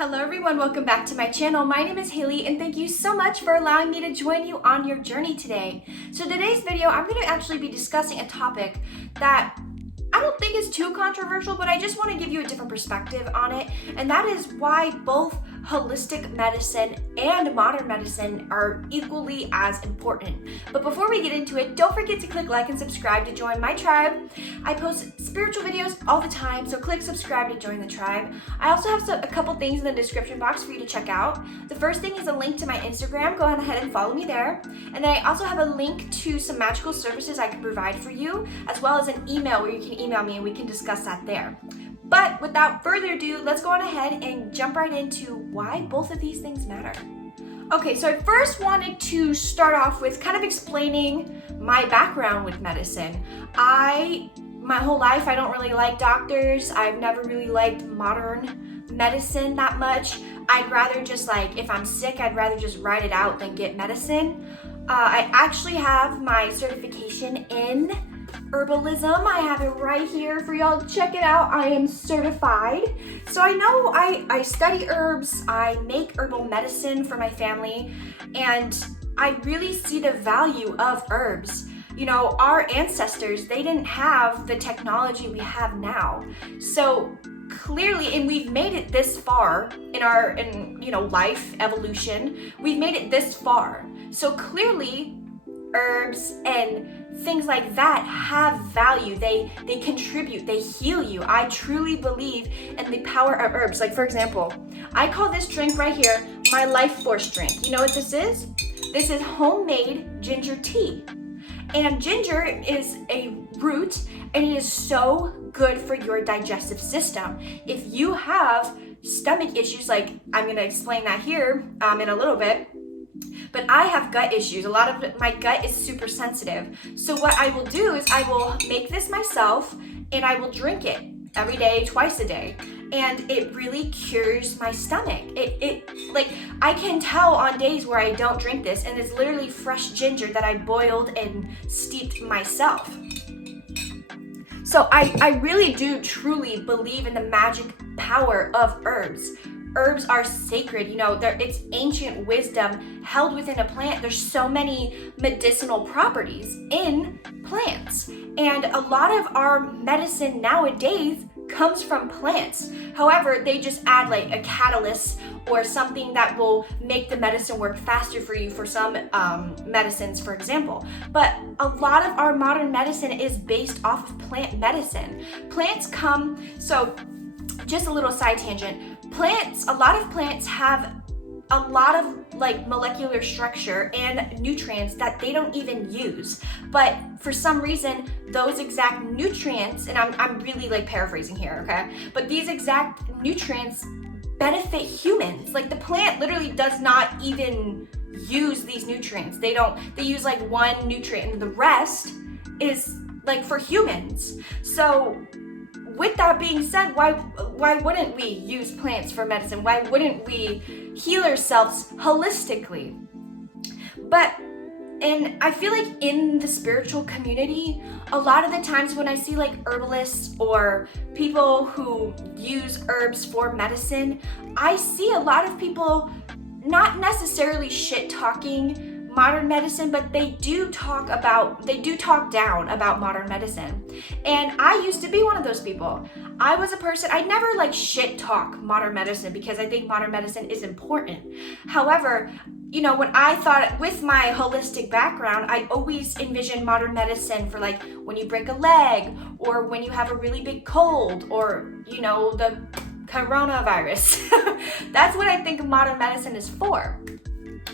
Hello everyone, welcome back to my channel. My name is Hayley and thank you so much for allowing me to join you on your journey today. So today's video, I'm going to actually be discussing a topic that I don't think is too controversial, but I just want to give you a different perspective on it, and that is why both holistic medicine and modern medicine are equally as important. But before we get into it, don't forget to click like and subscribe to join my tribe. I post spiritual videos all the time, so click subscribe to join the tribe. I also have a couple things in the description box for you to check out. The first thing is a link to my Instagram. Go ahead and follow me there. And then I also have a link to some magical services I can provide for you, as well as an email where you can email me and we can discuss that there. But without further ado, let's go on ahead and jump right into why both of these things matter. Okay, so I first wanted to start off with kind of explaining my background with medicine. My whole life, I don't really like doctors. I've never really liked modern medicine that much. I'd rather just if I'm sick, I'd rather just ride it out than get medicine. I actually have my certification in herbalism. I have it right here for y'all to check it out. I am certified. So I know I study herbs, I make herbal medicine for my family, and I really see the value of herbs. You know, our ancestors, they didn't have the technology we have now. So clearly, and we've made it this far in life evolution, we've made it this far. So clearly herbs and things like that have value. They contribute, they heal you. I truly believe in the power of herbs. Like, for example, I call this drink right here my life force drink. You know what this is? This is homemade ginger tea. And ginger is a root, and it is so good for your digestive system. If you have stomach issues, like I'm gonna explain that here in a little bit, but I have gut issues. A lot of my gut is super sensitive. So what I will do is I will make this myself and I will drink it every day, twice a day. And it really cures my stomach. I can tell on days where I don't drink this, and it's literally fresh ginger that I boiled and steeped myself. So I really do truly believe in the magic power of herbs. Herbs are sacred, it's ancient wisdom held within a plant. There's so many medicinal properties in plants. And a lot of our medicine nowadays comes from plants. However, they just add a catalyst or something that will make the medicine work faster for you for some medicines, for example. But a lot of our modern medicine is based off of plant medicine. Plants come, so just a little side tangent. A lot of plants have a lot of molecular structure and nutrients that they don't even use. But for some reason, those exact nutrients, and I'm really paraphrasing here, okay? But these exact nutrients benefit humans. The plant literally does not even use these nutrients. They use one nutrient, and the rest is for humans. So with that being said, why wouldn't we use plants for medicine? Why wouldn't we heal ourselves holistically? And I feel in the spiritual community, a lot of the times when I see herbalists or people who use herbs for medicine, I see a lot of people not necessarily shit-talking modern medicine, but they do talk down about modern medicine. And I used to be one of those people. I was a person, I never shit talk modern medicine because I think modern medicine is important. However, when I thought with my holistic background, I always envisioned modern medicine for when you break a leg, or when you have a really big cold, or the coronavirus. That's what I think modern medicine is for.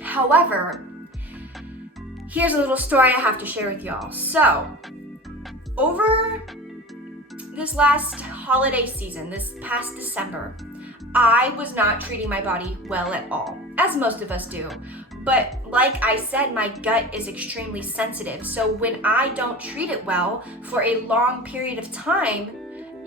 However, here's a little story I have to share with y'all. So, over this last holiday season, this past December, I was not treating my body well at all, as most of us do. But like I said, my gut is extremely sensitive. So when I don't treat it well for a long period of time,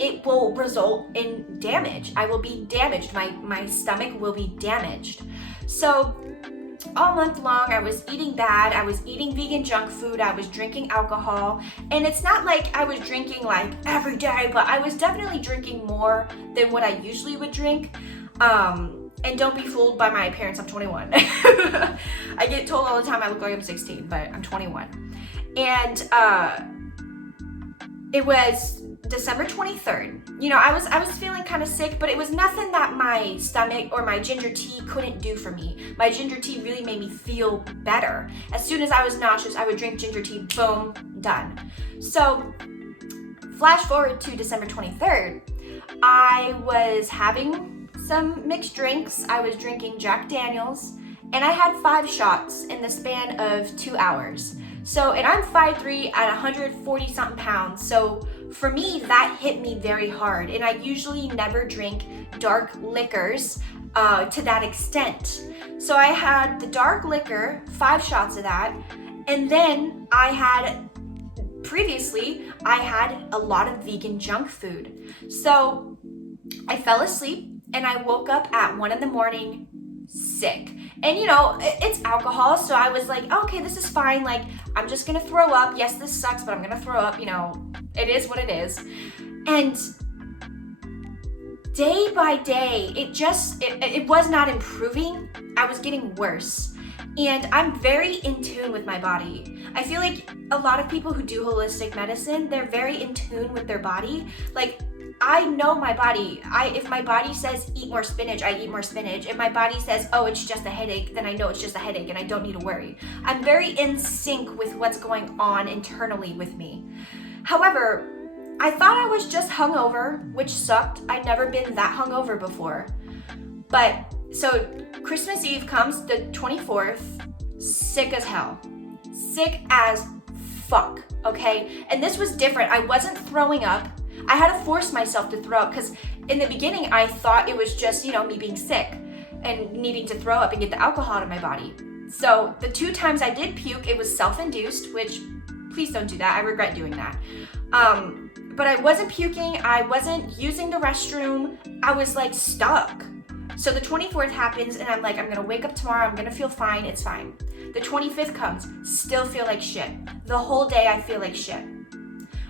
it will result in damage. I will be damaged. My stomach will be damaged. So all month long, I was eating bad, I was eating vegan junk food, I was drinking alcohol, and it's not like I was drinking every day, but I was definitely drinking more than what I usually would drink. And don't be fooled by my appearance, I'm 21. I get told all the time I look like I'm 16, but I'm 21. And it was December 23rd. You know, I was feeling kind of sick, but it was nothing that my stomach or my ginger tea couldn't do for me. My ginger tea really made me feel better. As soon as I was nauseous, I would drink ginger tea, boom, done. So flash forward to December 23rd, I was having some mixed drinks. I was drinking Jack Daniels, and I had 5 shots in the span of 2 hours. So, and I'm 5'3" at 140 something pounds. So for me, that hit me very hard. And I usually never drink dark liquors to that extent. So I had the dark liquor, 5 shots of that. And then previously, I had a lot of vegan junk food. So I fell asleep and I woke up at 1 a.m. sick. And you know, it's alcohol, so I was like, okay, this is fine. Like, I'm just gonna throw up. Yes, this sucks, but I'm gonna throw up. You know, it is what it is. And day by day, it was not improving. I was getting worse. And I'm very in tune with my body. I feel like a lot of people who do holistic medicine, they're very in tune with their body. Like, I know my body. If my body says eat more spinach, I eat more spinach. If my body says, oh, it's just a headache, then I know it's just a headache and I don't need to worry. I'm very in sync with what's going on internally with me. However, I thought I was just hungover, which sucked. I'd never been that hungover before. But so Christmas Eve comes, the 24th, sick as hell. Sick as fuck, okay? And this was different. I wasn't throwing up. I had to force myself to throw up because in the beginning I thought it was just, you know, me being sick and needing to throw up and get the alcohol out of my body. So the 2 times I did puke, it was self-induced, which please don't do that. I regret doing that. But I wasn't puking. I wasn't using the restroom. I was like stuck. So the 24th happens and I'm like, I'm gonna wake up tomorrow. I'm gonna feel fine. It's fine. The 25th comes, still feel like shit. The whole day I feel like shit.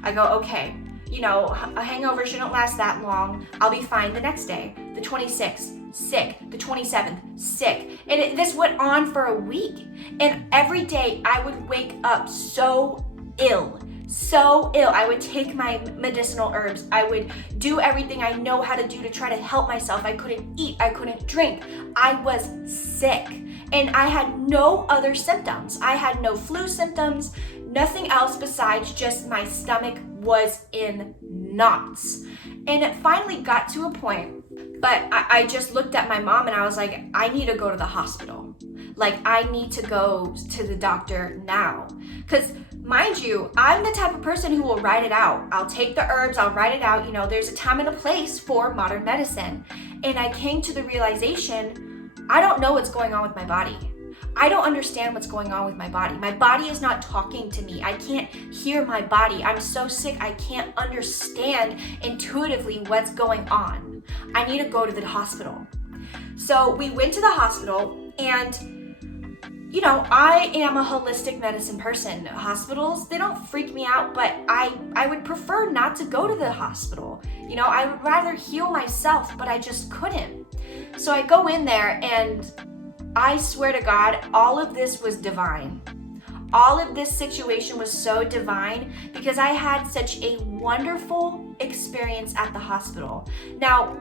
I go, okay. You know, a hangover shouldn't last that long. I'll be fine the next day. The 26th, sick. The 27th, sick. And this went on for a week. And every day I would wake up so ill. So ill. I would take my medicinal herbs. I would do everything I know how to do to try to help myself. I couldn't eat. I couldn't drink. I was sick. And I had no other symptoms. I had no flu symptoms. Nothing else besides just my stomach was in knots. And it finally got to a point, but I just looked at my mom and I was like, I need to go to the hospital. Like, I need to go to the doctor now. Because mind you, I'm the type of person who will write it out. I'll take the herbs, I'll write it out. You know, there's a time and a place for modern medicine. And I came to the realization, I don't know what's going on with my body. I don't understand what's going on with my body. My body is not talking to me. I can't hear my body. I'm so sick, I can't understand intuitively what's going on. I need to go to the hospital. So we went to the hospital and, you know, I am a holistic medicine person. Hospitals, they don't freak me out, but I would prefer not to go to the hospital. You know, I would rather heal myself, but I just couldn't. So I go in there and I swear to God, all of this was divine. All of this situation was so divine because I had such a wonderful experience at the hospital. Now,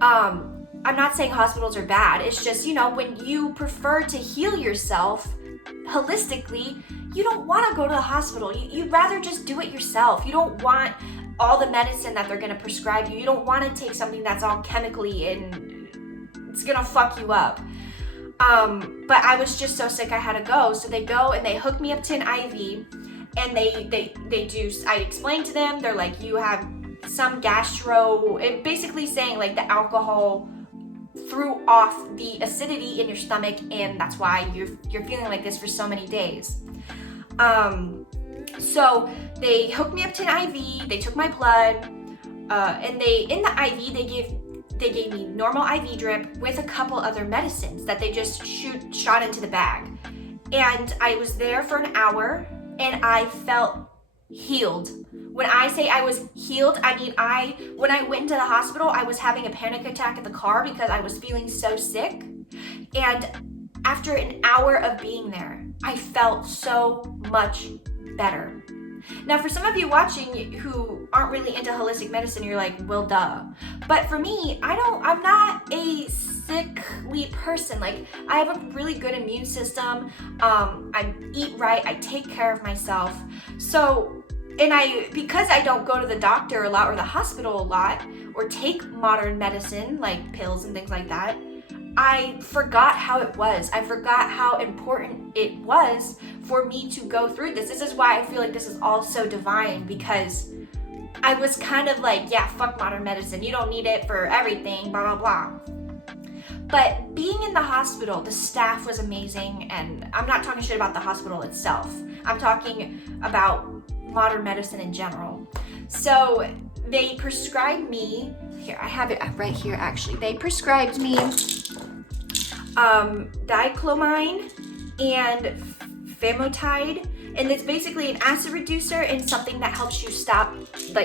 I'm not saying hospitals are bad. It's just, you know, when you prefer to heal yourself holistically, you don't want to go to the hospital. You'd rather just do it yourself. You don't want all the medicine that they're going to prescribe you. You don't want to take something that's all chemically and it's going to fuck you up. But I was just so sick I had to go. So they go and they hook me up to an IV and they do, I explained to them, they're like, you have some it basically saying like the alcohol threw off the acidity in your stomach and that's why you're feeling like this for so many days. So they hooked me up to an IV, they took my blood, and in the IV they gave me normal IV drip with a couple other medicines that they just shot into the bag. And I was there for an hour and I felt healed When I say I was healed, I mean, when I went into the hospital, I was having a panic attack in the car because I was feeling so sick. And after an hour of being there, I felt so much better. Now, for some of you watching who aren't really into holistic medicine, you're like, well, duh. But for me, I'm not a sickly person. Like, I have a really good immune system. I eat right. I take care of myself. So, because I don't go to the doctor a lot or the hospital a lot or take modern medicine like pills and things like that, I forgot how it was. I forgot how important it was for me to go through this. This is why I feel like this is all so divine, because I was kind of like, yeah, fuck modern medicine. You don't need it for everything, blah, blah, blah. But being in the hospital, the staff was amazing. And I'm not talking shit about the hospital itself. I'm talking about modern medicine in general. So they prescribed me, here, I have it right here actually. They prescribed me diclomine and famotide, and it's basically an acid reducer and something that helps you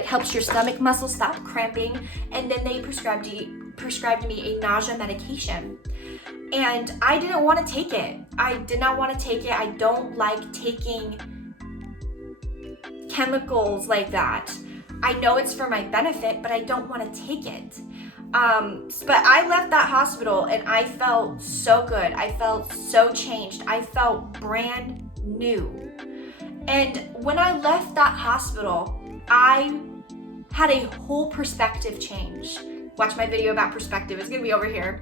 helps your stomach muscles stop cramping. And then they prescribed me a nausea medication, and I didn't want to take it. I did not want to take it. I don't like taking chemicals like that. I know it's for my benefit, but I don't want to take it. But I left that hospital and I felt so good. I felt so changed. I felt brand new. And when I left that hospital, I had a whole perspective change. Watch my video about perspective. It's gonna be over here.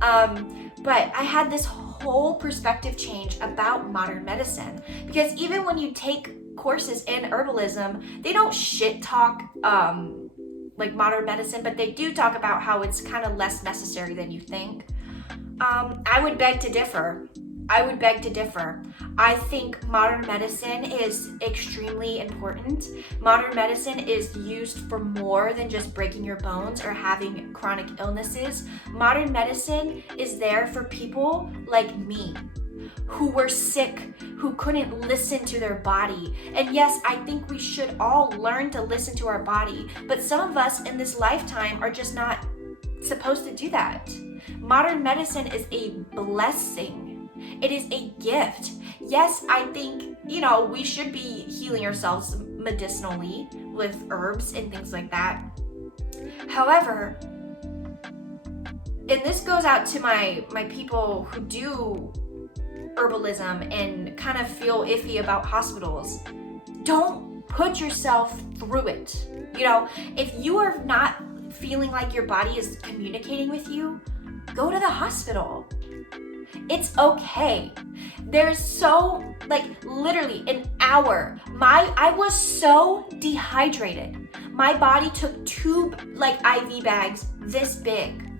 But I had this whole perspective change about modern medicine, because even when you take courses in herbalism, they don't shit talk like modern medicine, but they do talk about how it's kind of less necessary than you think. I would beg to differ. I think modern medicine is extremely important. Modern medicine is used for more than just breaking your bones or having chronic illnesses. Modern medicine is there for people like me, who were sick, who couldn't listen to their body. And yes, I think we should all learn to listen to our body, but some of us in this lifetime are just not supposed to do that. Modern medicine is a blessing. It is a gift. Yes, I think, we should be healing ourselves medicinally with herbs and things like that. However, and this goes out to my people who do herbalism and kind of feel iffy about hospitals, don't put yourself through it. If you are not feeling like your body is communicating with you, go to the hospital. It's okay. There's literally an hour. I was so dehydrated. My body took 2 IV bags this big.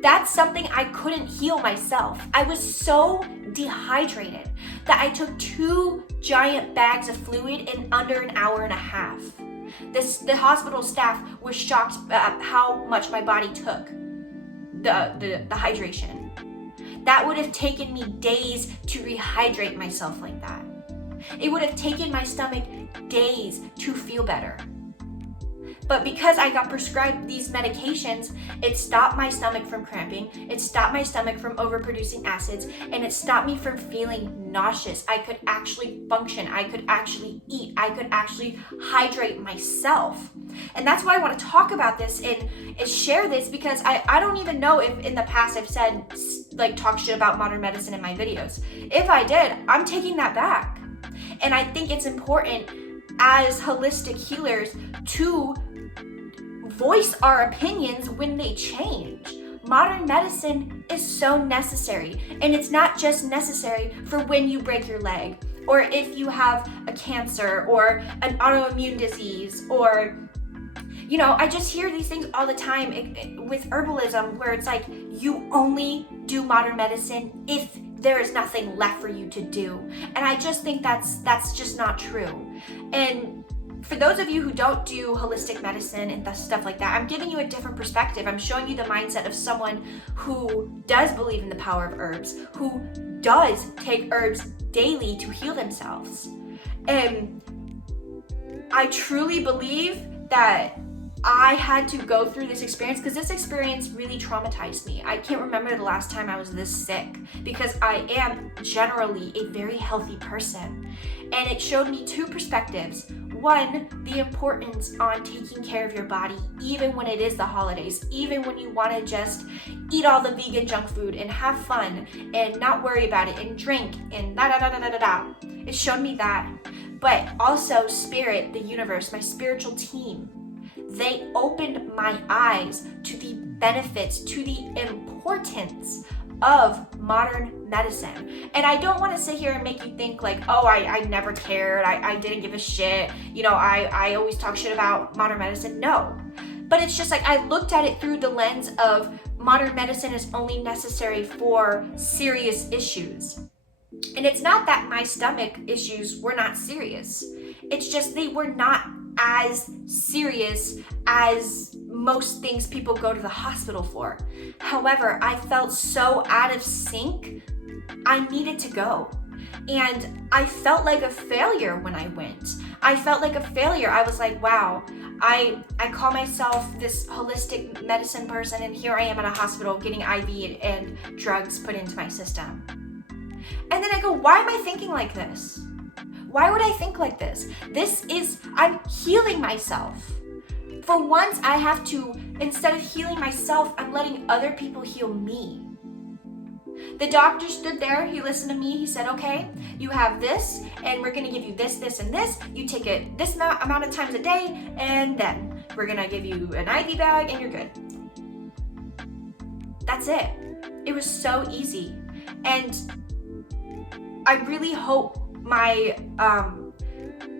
That's something I couldn't heal myself. I was so dehydrated that I took 2 giant bags of fluid in under an hour and a half. The hospital staff was shocked at how much my body took the hydration. That would have taken me days to rehydrate myself like that. It would have taken my stomach days to feel better. But because I got prescribed these medications, it stopped my stomach from cramping, it stopped my stomach from overproducing acids, and it stopped me from feeling nauseous. I could actually function, I could actually eat, I could actually hydrate myself. And that's why I want to talk about this and share this, because I don't even know if in the past I've said, talk shit about modern medicine in my videos. If I did, I'm taking that back. And I think it's important as holistic healers to voice our opinions when they change. Modern medicine is so necessary, and it's not just necessary for when you break your leg, or if you have a cancer or an autoimmune disease, or I just hear these things all the time with herbalism, where it's like you only do modern medicine if there is nothing left for you to do. And I just think that's just not true. And for those of you who don't do holistic medicine and stuff like that, I'm giving you a different perspective. I'm showing you the mindset of someone who does believe in the power of herbs, who does take herbs daily to heal themselves. And I truly believe that I had to go through this experience because this experience really traumatized me. I can't remember the last time I was this sick because I am generally a very healthy person. And it showed me two perspectives. One, the importance on taking care of your body, even when it is the holidays, even when you want to just eat all the vegan junk food and have fun and not worry about it and drink and da da da da da da da. It showed me that. But also spirit, the universe, my spiritual team, they opened my eyes to the benefits, to the importance of modern medicine. And I don't want to sit here and make you think like, oh, I never cared, I didn't give a shit, you know, I always talk shit about modern medicine. No. But it's just like I looked at it through the lens of modern medicine is only necessary for serious issues. And it's not that my stomach issues were not serious. It's just they were not as serious as most things people go to the hospital for. However, I felt so out of sync, I needed to go. And I felt like a failure when I went. I felt like a failure. I was like, wow, I call myself this holistic medicine person, and here I am at a hospital getting IV and drugs put into my system. And then I go, why am I thinking like this? Why would I think like this? I'm healing myself. For once, I have to, instead of healing myself, I'm letting other people heal me. The doctor stood there, he listened to me, he said, okay, you have this, and we're gonna give you this, this, and this. You take it this amount of times a day, and then we're gonna give you an IV bag, and you're good. That's it. It was so easy. And I really hope my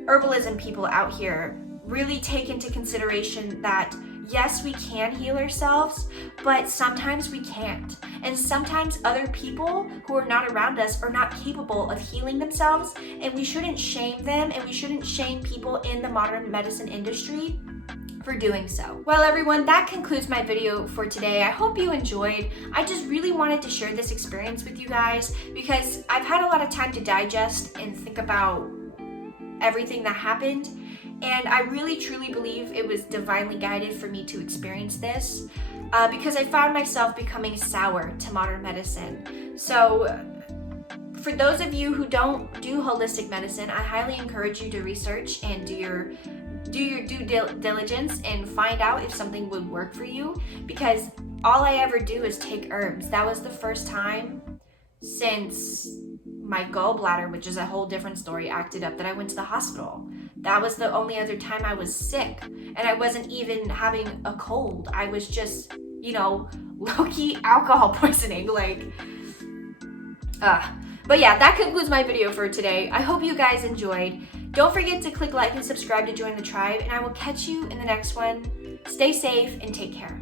herbalism people out here really take into consideration that yes, we can heal ourselves, but sometimes we can't. And sometimes other people who are not around us are not capable of healing themselves, and we shouldn't shame them, and we shouldn't shame people in the modern medicine industry for doing so. Well, everyone, that concludes my video for today. I hope you enjoyed. I just really wanted to share this experience with you guys because I've had a lot of time to digest and think about everything that happened. And I really truly believe it was divinely guided for me to experience this because I found myself becoming sour to modern medicine. So for those of you who don't do holistic medicine, I highly encourage you to research and do your due diligence and find out if something would work for you, because all I ever do is take herbs. That was the first time since my gallbladder, which is a whole different story, acted up that I went to the hospital. That was the only other time I was sick, and I wasn't even having a cold. I was just, you know, low-key alcohol poisoning, But yeah, that concludes my video for today. I hope you guys enjoyed. Don't forget to click like and subscribe to join the tribe, and I will catch you in the next one. Stay safe and take care.